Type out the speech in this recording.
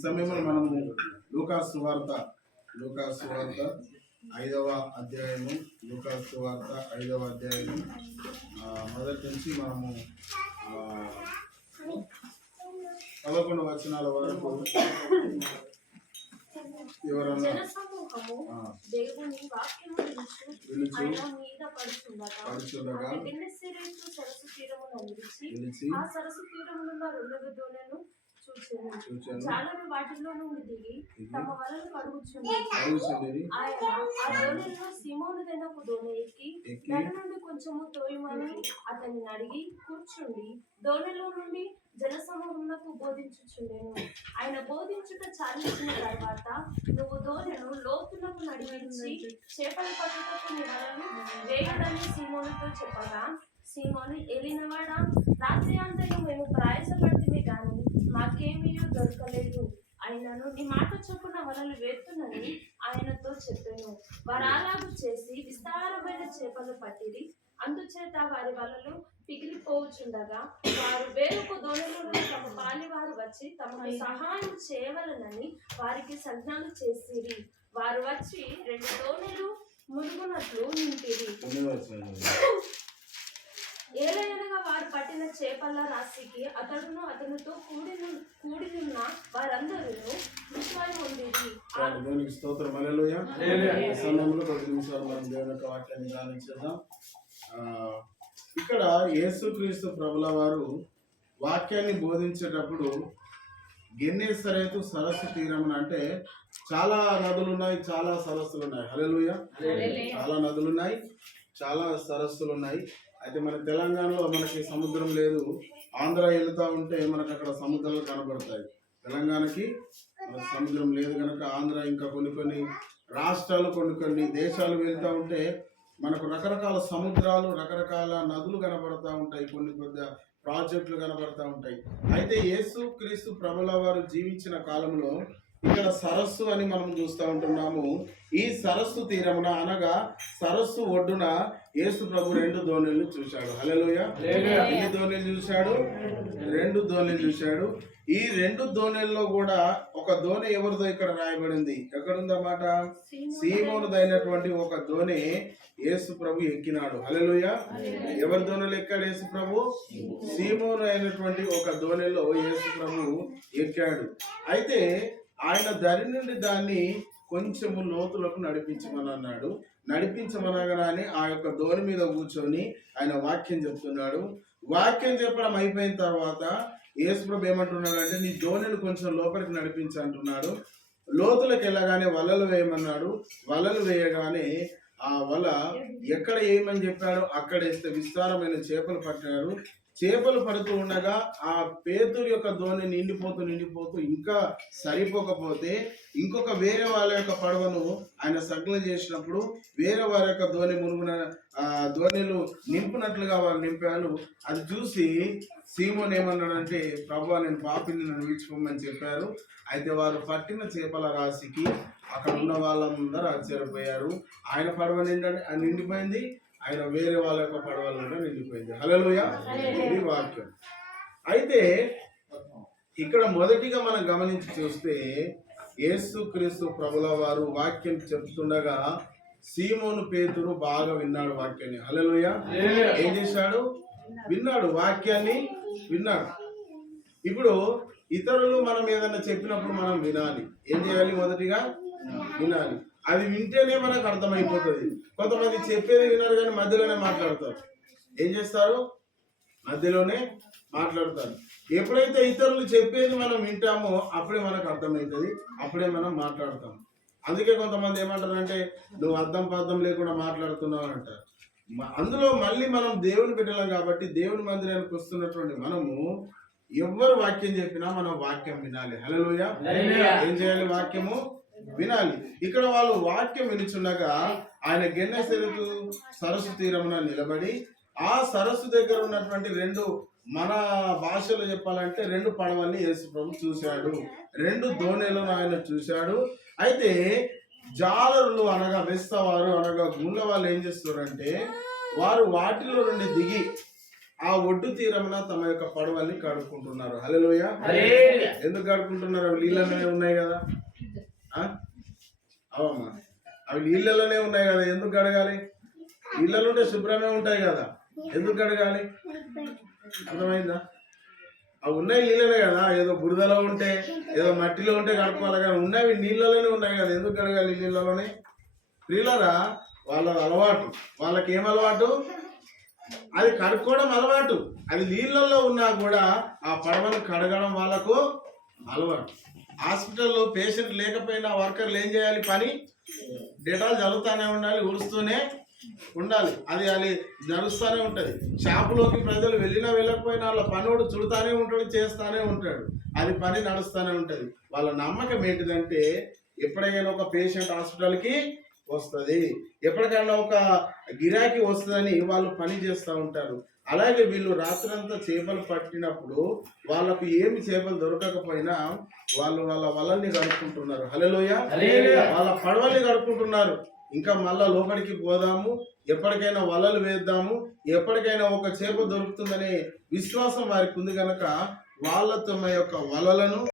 సమయంలో మనము లూకాస్ వార్త లూకాస్ వార్త ఐదవ అధ్యాయము లూకాస్ వార్త ఐదవ అధ్యాయము. మొదటి నుంచి మనము పదకొండు వచనాల వరకు ఎవరన్నా పడుచుండగా నిలిచి ఆ సరస్సు తీరమునున్న రెండవ దోణను చూచెను చూచాను చాలాను వాటిలో నుండి దిగి తమ వలలు కడుగుచుండేది ఆయన సిమోనుదైన ఒక దోణి ఎక్కి దాని నుండి కొంచెము తోయమని అతన్ని అడిగి కూర్చుండి దోణిలో నుండి జనసమూహమునకు బోధించుచుండెను. ఆయన బోధించుట చాలించిన తర్వాత నువ్వు దోణెను లోతులకు నడిపించి చేపల పట్టుటకు నీ వలను వేయడని సీమోనుతో చెప్పగా సీమోను ఎలినవాడా? రాత్రి అంతలో మేము ప్రయాసపడితే గాని మాకేమీ దొరకలేదు. ఆయనను నీ మాట చొప్పున వలలు వేస్తున్నని ఆయనతో చెప్పాను. వారు అలాగు చేసి విస్తారమైన చేపలు పట్టిరి. అందుచేత వారి వలలు పిగిలిపోవచ్చుండగా వారు వేరొక దోణిలో తమ పాలివారు వచ్చి తమకు సహాయం చేయవలనని వారికి సంజ్ఞాలు చేసిరి. వారు వచ్చి రెండు దోణిలు మురుగునట్లు నింపిరి ఎనిమిదవ వచనం. ఏలయనగా వారు పట్టిన చేపల రాశికి అతడును అతనితో కూడిన కూడినున్న వారందరూ దేవునికి స్తోత్రం. అలెలుయ ఈ సమయంలో కొద్ది నిమిషాలు మనం దేవుని యొక్క వాక్యాన్ని ధ్యానించేద్దాం ఆ, ఇక్కడ యేసుక్రీస్తు ప్రభుల వారు వాక్యాన్ని బోధించేటప్పుడు గెన్నేసరైతు సరస్సు తీరమున అంటే చాలా నదులు ఉన్నాయి చాలా సరస్సులు ఉన్నాయి హల్లెలూయా. చాలా నదులు ఉన్నాయి చాలా సరస్సులు ఉన్నాయి అయితే మన తెలంగాణలో మనకి సముద్రం లేదు. ఆంధ్ర వెళ్తా ఉంటే మనకు అక్కడ సముద్రాలు కనబడతాయి. తెలంగాణకి సముద్రం లేదు కనుక ఆంధ్ర ఇంకా కొన్ని కొన్ని రాష్ట్రాలు కొన్ని కొన్ని దేశాలు వెళ్తూ ఉంటే మనకు రకరకాల సముద్రాలు రకరకాల నదులు కనబడతా ఉంటాయి. కొన్ని కొద్ది ప్రాజెక్టులు కనబడతా ఉంటాయి. అయితే యేసు క్రీస్తు ప్రభుల వారు జీవించిన కాలంలో ఇక్కడ సరస్సు అని మనం చూస్తూ ఉంటున్నాము. ఈ సరస్సు తీరమున అనగా సరస్సు ఒడ్డున యేసు ప్రభు రెండు దోణులు చూశాడు. హల్లెలూయా. ఎన్ని దోణులు చూశాడు? రెండు దోణులు చూశాడు. ఈ రెండు దోణుల్లో కూడా ఒక దోణి ఎవరిదో ఇక్కడ రాయబడింది. ఎక్కడుందన్నమాట సీమోనుదైనటువంటి ఒక దోణి యేసు ప్రభు ఎక్కినాడు. హల్లెలూయా. ఎవరి దోణులు ఎక్కాడు యేసు ప్రభు? సీమోను అయినటువంటి ఒక దోణిలో యేసు ప్రభు ఎక్కాడు. అయితే ఆయన దరి నుండి దాన్ని కొంచెము లోతులకు నడిపించమని అన్నాడు నడిపించమనగానే ఆ యొక్క దోణి మీద కూర్చొని ఆయన వాక్యం చెప్తున్నాడు. వాక్యం చెప్పడం అయిపోయిన తర్వాత యేసుప్రభు ఏమంటున్నాడు అంటే నీ దోణిని కొంచెం లోపలికి నడిపించు అంటున్నాడు. లోతులకు వెళ్ళగానే వలలు వేయమన్నాడు. వలలు వేయగానే ఆ వల ఎక్కడ వేయమని చెప్పాడో అక్కడ వేస్తే విస్తారమైన చేపలు పట్టారు. చేపలు పడుతూ ఉండగా ఆ పేతురు యొక్క ధోని నిండిపోతూ నిండిపోతూ ఇంకా సరిపోకపోతే ఇంకొక వేరే వాళ్ళ యొక్క పడవను ఆయన సగ్లం చేసినప్పుడు వేరే వారి యొక్క ధోని మునుగున ఆ ధోనిలు నింపినట్లుగా వాళ్ళు నింపారు. అది చూసి సీమోన్ ఏమన్నాడంటే ప్రభు నేను పాపిని నన్ను చెప్పారు. అయితే వారు పట్టిన చేపల రాశికి అక్కడ ఉన్న వాళ్ళందరూ ఆశ్చర్యపోయారు. ఆయన పడవ నిండా నిండిపోయింది. ఆయన వేరే వాళ్ళ యొక్క పడవల నిండా నిండిపోయింది హలోయ ఇది వాక్యం. అయితే ఇక్కడ మొదటిగా మనం గమనించి చూస్తే యేసు క్రీస్తు ప్రభుల వారు వాక్యం చెప్తుండగా సీమోను పేతురు బాగా విన్నాడు వాక్యాన్ని. హలోయ ఏం చేశాడు? విన్నాడు వాక్యాన్ని విన్నాడు. ఇప్పుడు ఇతరులు మనం ఏదైనా చెప్పినప్పుడు మనం వినాలి. ఏం చేయాలి మొదటిగా? వినాలి. అది వింటేనే మనకు అర్థమైపోతుంది. కొంతమంది చెప్పేది వినరు కానీ మధ్యలోనే మాట్లాడతారు. ఏం చేస్తారు? మధ్యలోనే మాట్లాడతారు. ఎప్పుడైతే ఇతరులు చెప్పేది మనం వింటామో అప్పుడే మనకు అర్థమవుతుంది అప్పుడే మనం మాట్లాడతాం. అందుకే కొంతమంది ఏమంటారు అంటే నువ్వు అర్థం పర్థం లేకుండా మాట్లాడుతున్నావు అని అంటారు. అందులో మళ్ళీ మనం దేవుని బిడ్డలం కాబట్టి దేవుని మందిరానికి వస్తున్నటువంటి మనము ఎవ్వరు వాక్యం చెప్పినా మనం వాక్యం వినాలి. హలోయ ఏం చేయాలి వాక్యము? వినాలి. ఇక్కడ వాళ్ళు వాక్యం వినిచుండగా ఆయన గెన్నె సెరుకు సరస్సు తీరమున నిలబడి ఆ సరస్సు దగ్గర ఉన్నటువంటి రెండు మన భాషలో చెప్పాలంటే రెండు పడవల్ని యేసు ప్రభు చూశాడు. రెండు దోణెలను ఆయన చూశాడు. అయితే జాలరులు అనగా బెస్తవారు అనగా గుండ్ల వాళ్ళు ఏం చేస్తారంటే వారు వాటిలో నుండి దిగి ఆ ఒడ్డు తీరమున తమ యొక్క పడవల్ని కడుక్కుంటున్నారు. హలోయ. ఎందుకు కడుక్కుంటున్నారు? అవి నీళ్ళలోనే ఉన్నాయి కదా? అవునా? అవి నీళ్ళలోనే ఉన్నాయి కదా ఎందుకు కడగాలి? నీళ్ళలో ఉంటే శుభ్రమే ఉంటాయి కదా ఎందుకు కడగాలి? అర్థమైందా? అవి ఉన్నాయి నీళ్ళనే కదా ఏదో బురదలో ఉంటే ఏదో మట్టిలో ఉంటే కడుక్కోవాలి కానీ ఉన్నవి నీళ్ళలోనే ఉన్నాయి కదా ఎందుకు కడగాలి నీళ్ళలోనే పిల్లరా వాళ్ళ అలవాటు వాళ్ళకి ఏం అలవాటు? అది కడుక్కోవడం అలవాటు. అది నీళ్ళల్లో ఉన్నా కూడా ఆ పడవను కడగడం వాళ్ళకు అలవాటు. హాస్పిటల్లో పేషెంట్ లేకపోయినా వర్కర్లు ఏం చేయాలి? పని డెటాల్ జరుగుతూనే ఉండాలి ఉరుస్తూనే ఉండాలి. అది అది నడుస్తూనే ఉంటుంది. షాపులోకి ప్రజలు వెళ్ళినా వెళ్ళకపోయినా వాళ్ళ పనోడు చుడుతానే ఉంటాడు చేస్తూనే ఉంటాడు. అది పని నడుస్తూనే ఉంటుంది. వాళ్ళ నమ్మకం ఏంటిదంటే ఎప్పుడైనా ఒక పేషెంట్ హాస్పిటల్కి వస్తుంది. ఎప్పటికైనా ఒక గిరాకీ వస్తుందని వాళ్ళు పని చేస్తూ ఉంటారు. అలాగే వీళ్ళు రాత్రంతా చేపలు పట్టినప్పుడు వాళ్ళకు ఏమి చేపలు దొరకకపోయినా వాళ్ళు వాళ్ళ వలల్ని గడుపుకుంటున్నారు హలోయ. వాళ్ళ పడవల్ని గడుపుకుంటున్నారు ఇంకా మళ్ళా లోపలికి పోదాము ఎప్పటికైనా వలలు వేద్దాము ఎప్పటికైనా ఒక చేప దొరుకుతుందనే విశ్వాసం వారికి ఉంది కనుక వాళ్ళ తమ యొక్క వలలను